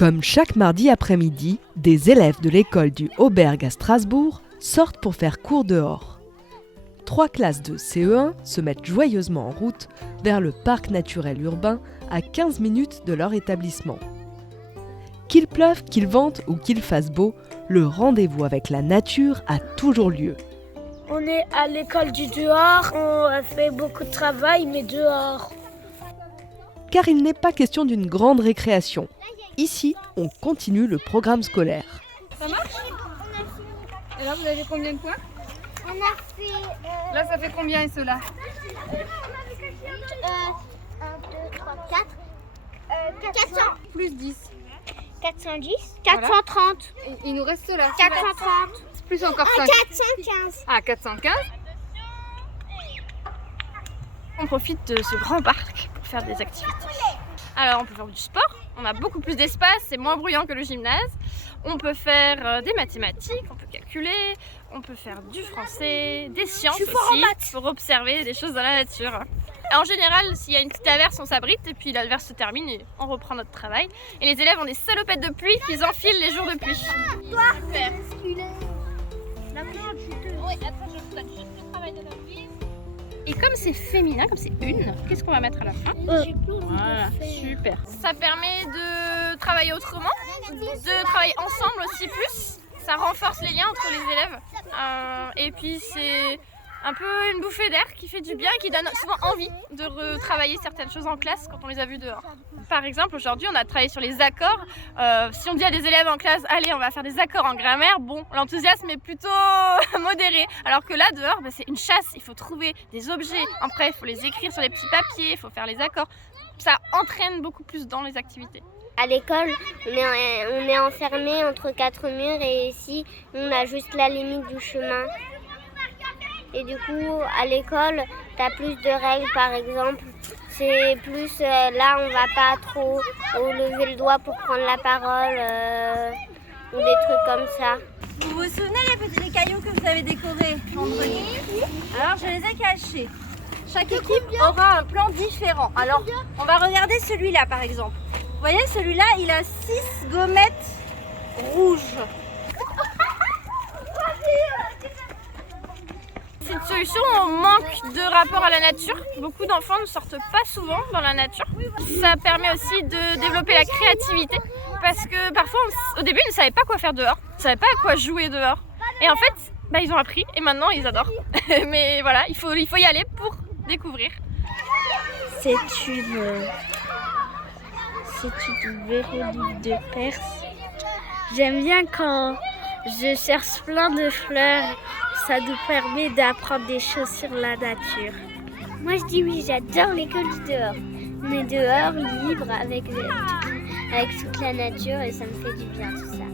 Comme chaque mardi après-midi, des élèves de l'école du Auberg à Strasbourg sortent pour faire cours dehors. 3 classes de CE1 se mettent joyeusement en route vers le parc naturel urbain à 15 minutes de leur établissement. Qu'il pleuve, qu'il vente ou qu'il fasse beau, le rendez-vous avec la nature a toujours lieu. On est à l'école du dehors, on a fait beaucoup de travail, mais dehors. Car il n'est pas question d'une grande récréation. Ici, on continue le programme scolaire. Ça marche? Et là, vous avez combien de points? On a fait... Là, ça fait combien et ceux-là? 1, 2, 3, 4. 400. Plus 10. 410. Voilà. 430. Et il nous reste ceux-là. 430. Plus encore 5. 415. Ah, 415. On profite de ce grand parc pour faire des activités. Alors, on peut faire du sport. On a beaucoup plus d'espace, c'est moins bruyant que le gymnase. On peut faire des mathématiques, on peut calculer, on peut faire du français, des sciences aussi, pour observer des choses dans la nature. Et en général, s'il y a une petite averse, on s'abrite et puis l'averse se termine et on reprend notre travail. Et les élèves ont des salopettes de pluie qu'ils enfilent les jours de pluie. Super. Oui, après je donne juste le travail de la vie. Et comme c'est féminin, comme c'est une, qu'est-ce qu'on va mettre à la fin? Voilà, super. Ça permet de travailler autrement, de travailler ensemble aussi plus. Ça renforce les liens entre les élèves. Et puis c'est un peu une bouffée d'air qui fait du bien et qui donne souvent envie de retravailler certaines choses en classe quand on les a vues dehors. Par exemple, aujourd'hui, on a travaillé sur les accords. Si on dit à des élèves en classe, allez, on va faire des accords en grammaire, bon, l'enthousiasme est plutôt modéré. Alors que là, dehors, c'est une chasse. Il faut trouver des objets. Après, il faut les écrire sur les petits papiers, il faut faire les accords. Ça entraîne beaucoup plus dans les activités. À l'école, on est enfermé entre 4 murs et ici, on a juste la limite du chemin. Et du coup, à l'école, tu as plus de règles, par exemple. C'est plus, là, on va pas trop lever le doigt pour prendre la parole ou des trucs comme ça. Vous vous souvenez les petits cailloux que vous avez décorés vendredi? Alors, je les ai cachés. Chaque équipe aura un plan différent. Alors, on va regarder celui-là, par exemple. Vous voyez, celui-là, il a 6 gommettes rouges. C'est une solution, on manque de rapport à la nature. Beaucoup d'enfants ne sortent pas souvent dans la nature. Ça permet aussi de développer la créativité parce que parfois, au début, ils ne savaient pas quoi faire dehors. Ils ne savaient pas à quoi jouer dehors. Et en fait, ils ont appris et maintenant, ils adorent. Mais voilà, il faut y aller pour découvrir. C'est une vérolique de Perse. J'aime bien quand je cherche plein de fleurs. Ça nous permet d'apprendre des choses sur la nature. Moi je dis oui, j'adore l'école du dehors. On est dehors, libre, avec toute la nature et ça me fait du bien tout ça.